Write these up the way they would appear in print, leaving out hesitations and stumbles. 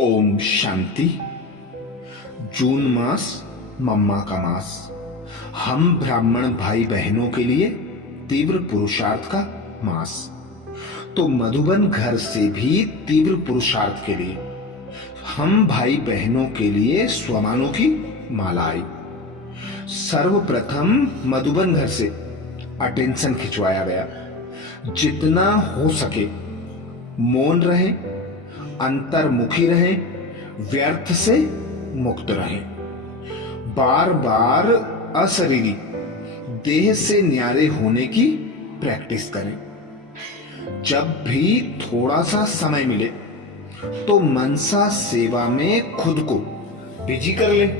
ओम शांति। जून मास मम्मा का मास हम ब्राह्मण भाई बहनों के लिए तीव्र पुरुषार्थ का मास। तो मधुबन घर से भी तीव्र पुरुषार्थ के लिए हम भाई बहनों के लिए स्वमानों की माला आई। सर्वप्रथम मधुबन घर से अटेंशन खिंचवाया गया। जितना हो सके मौन रहें, अंतर्मुखी रहें, व्यर्थ से मुक्त रहें। बार बार अशरीरी देह से न्यारे होने की प्रैक्टिस करें। जब भी थोड़ा सा समय मिले तो मनसा सेवा में खुद को बिजी कर लें।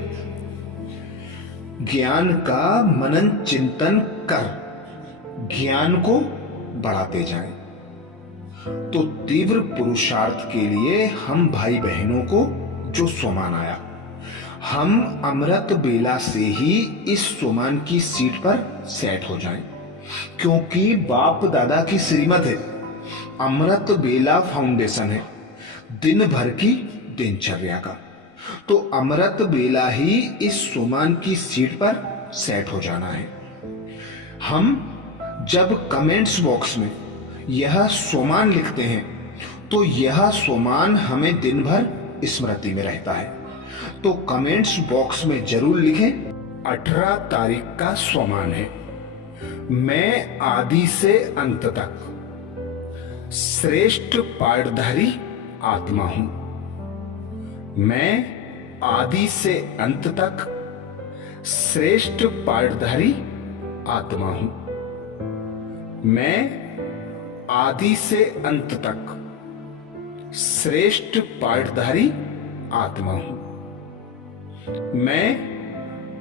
ज्ञान का मनन चिंतन कर ज्ञान को बढ़ाते जाएं। तो तीव्र पुरुषार्थ के लिए हम भाई बहनों को जो स्वमान आया, हम अमृत बेला से ही इस स्वमान की सीट पर सेट हो जाएं। क्योंकि बाप दादा की श्रीमत है, अमृत बेला फाउंडेशन है दिन भर की दिनचर्या का। तो अमृत बेला ही इस स्वमान की सीट पर सेट हो जाना है। हम जब कमेंट्स बॉक्स में यह स्वमान लिखते हैं तो यह स्वमान हमें दिन भर स्मृति में रहता है। तो कमेंट्स बॉक्स में जरूर लिखें, 18 तारीख का स्वमान है, मैं आदि से अंत तक श्रेष्ठ पाठधारी आत्मा हूं। मैं आदि से अंत तक श्रेष्ठ पाठधारी आत्मा हूं। मैं आदि से अंत तक श्रेष्ठ पाठधारी आत्मा हूं। मैं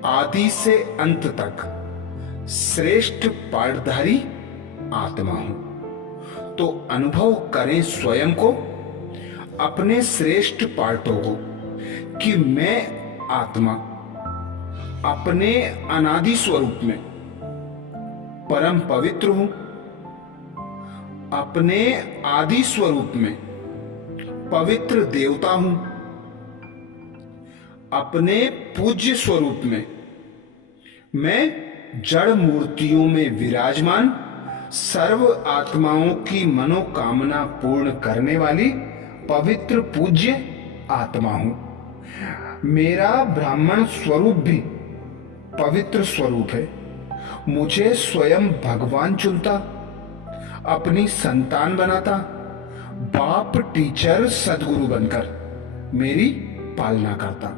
आदि से अंत तक श्रेष्ठ पाठधारी आत्मा हूं। तो अनुभव करें स्वयं को, अपने श्रेष्ठ पाठों को, कि मैं आत्मा अपने अनादि स्वरूप में परम पवित्र हूं। अपने आदि स्वरूप में पवित्र देवता हूं। अपने पूज्य स्वरूप में मैं जड़ मूर्तियों में विराजमान सर्व आत्माओं की मनोकामना पूर्ण करने वाली पवित्र पूज्य आत्मा हूं। मेरा ब्राह्मण स्वरूप भी पवित्र स्वरूप है। मुझे स्वयं भगवान चुनता, अपनी संतान बनाता, बाप टीचर सदगुरु बनकर मेरी पालना करता।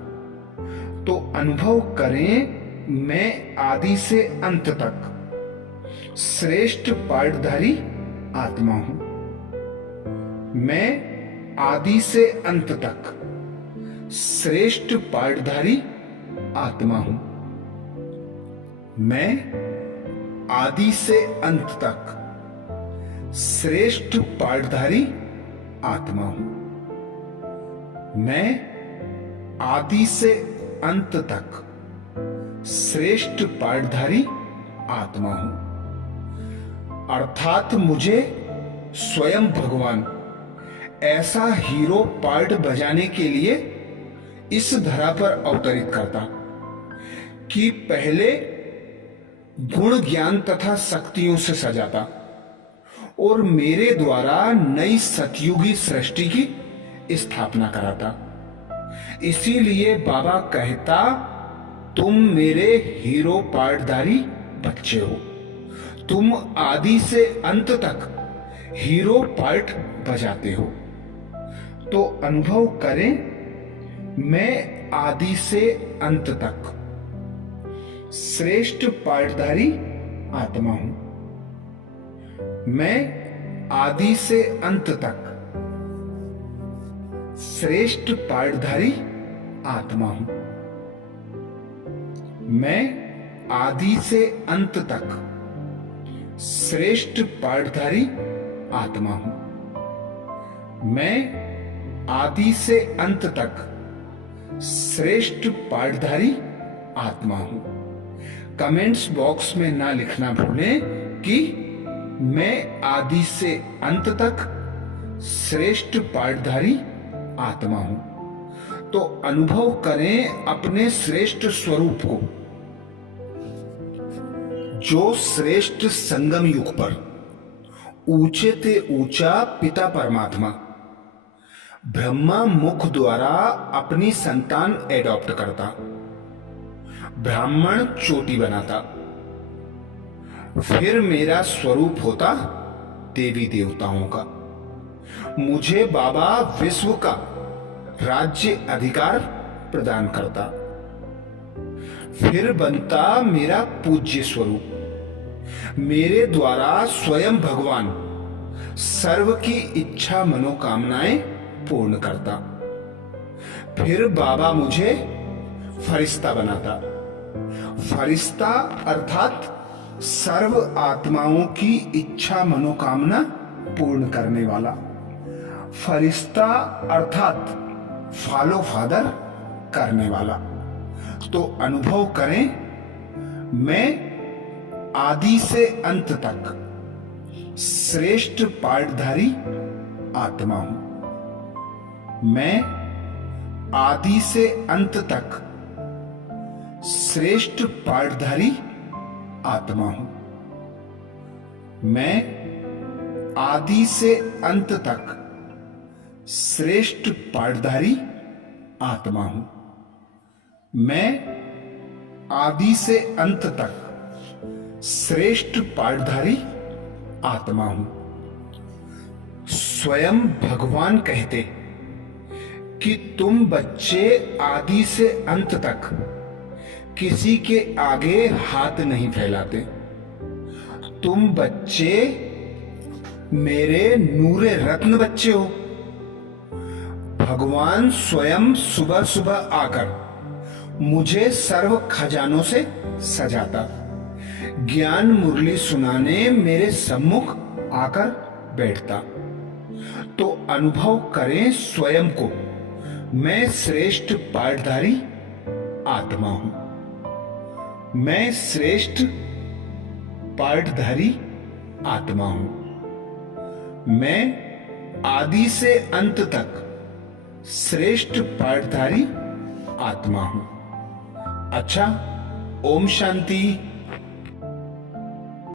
तो अनुभव करें, मैं आदि से अंत तक श्रेष्ठ पाठधारी आत्मा हूं। मैं आदि से अंत तक श्रेष्ठ पाठधारी आत्मा हूं। मैं आदि से अंत तक श्रेष्ठ पाठधारी आत्मा हूं। मैं आदि से अंत तक श्रेष्ठ पाठधारी आत्मा हूं। अर्थात मुझे स्वयं भगवान ऐसा हीरो पार्ट बजाने के लिए इस धरा पर अवतरित करता कि पहले गुण ज्ञान तथा शक्तियों से सजाता और मेरे द्वारा नई सतयुगी सृष्टि की स्थापना कराता। इसीलिए बाबा कहता, तुम मेरे हीरो पाठधारी बच्चे हो। तुम आदि से अंत तक हीरो पार्ट बजाते हो। तो अनुभव करें, मैं आदि से अंत तक श्रेष्ठ पाठधारी आत्मा हूं। मैं आदि से अंत तक श्रेष्ठ पाठधारी आत्मा हूं। मैं आदि से अंत तक श्रेष्ठ पाठधारी आत्मा हूं। मैं आदि से अंत तक श्रेष्ठ पाठधारी आत्मा हूं। कमेंट्स बॉक्स में ना लिखना भूलें कि मैं आदि से अंत तक श्रेष्ठ पाठधारी आत्मा हूं। तो अनुभव करें अपने श्रेष्ठ स्वरूप को, जो श्रेष्ठ संगम युग पर ऊंचे ते ऊंचा पिता परमात्मा ब्रह्मा मुख द्वारा अपनी संतान एडॉप्ट करता, ब्राह्मण चोटी बनाता, फिर मेरा स्वरूप होता देवी देवताओं का, मुझे बाबा विश्व का राज्य अधिकार प्रदान करता, फिर बनता मेरा पूज्य स्वरूप, मेरे द्वारा स्वयं भगवान सर्व की इच्छा मनोकामनाएं पूर्ण करता, फिर बाबा मुझे फरिश्ता बनाता। फरिश्ता अर्थात सर्व आत्माओं की इच्छा मनोकामना पूर्ण करने वाला, फरिश्ता अर्थात फॉलो फादर करने वाला। तो अनुभव करें, मैं आदि से अंत तक श्रेष्ठ पाठधारी आत्मा हूं। मैं आदि से अंत तक श्रेष्ठ पाठधारी आत्मा हूं। मैं आदि से अंत तक श्रेष्ठ पाठधारी आत्मा हूं। मैं आदि से अंत तक श्रेष्ठ पाठधारी आत्मा हूं। स्वयं भगवान कहते कि तुम बच्चे आदि से अंत तक किसी के आगे हाथ नहीं फैलाते। तुम बच्चे मेरे नूरे रत्न बच्चे हो। भगवान स्वयं सुबह सुबह आकर मुझे सर्व खजानों से सजाता, ज्ञान मुरली सुनाने मेरे सम्मुख आकर बैठता। तो अनुभव करें स्वयं को, मैं श्रेष्ठ पाठधारी आत्मा हूं। मैं श्रेष्ठ पाठधारी आत्मा हूं। मैं आदि से अंत तक श्रेष्ठ पाठधारी आत्मा हूं। अच्छा, ओम शांति।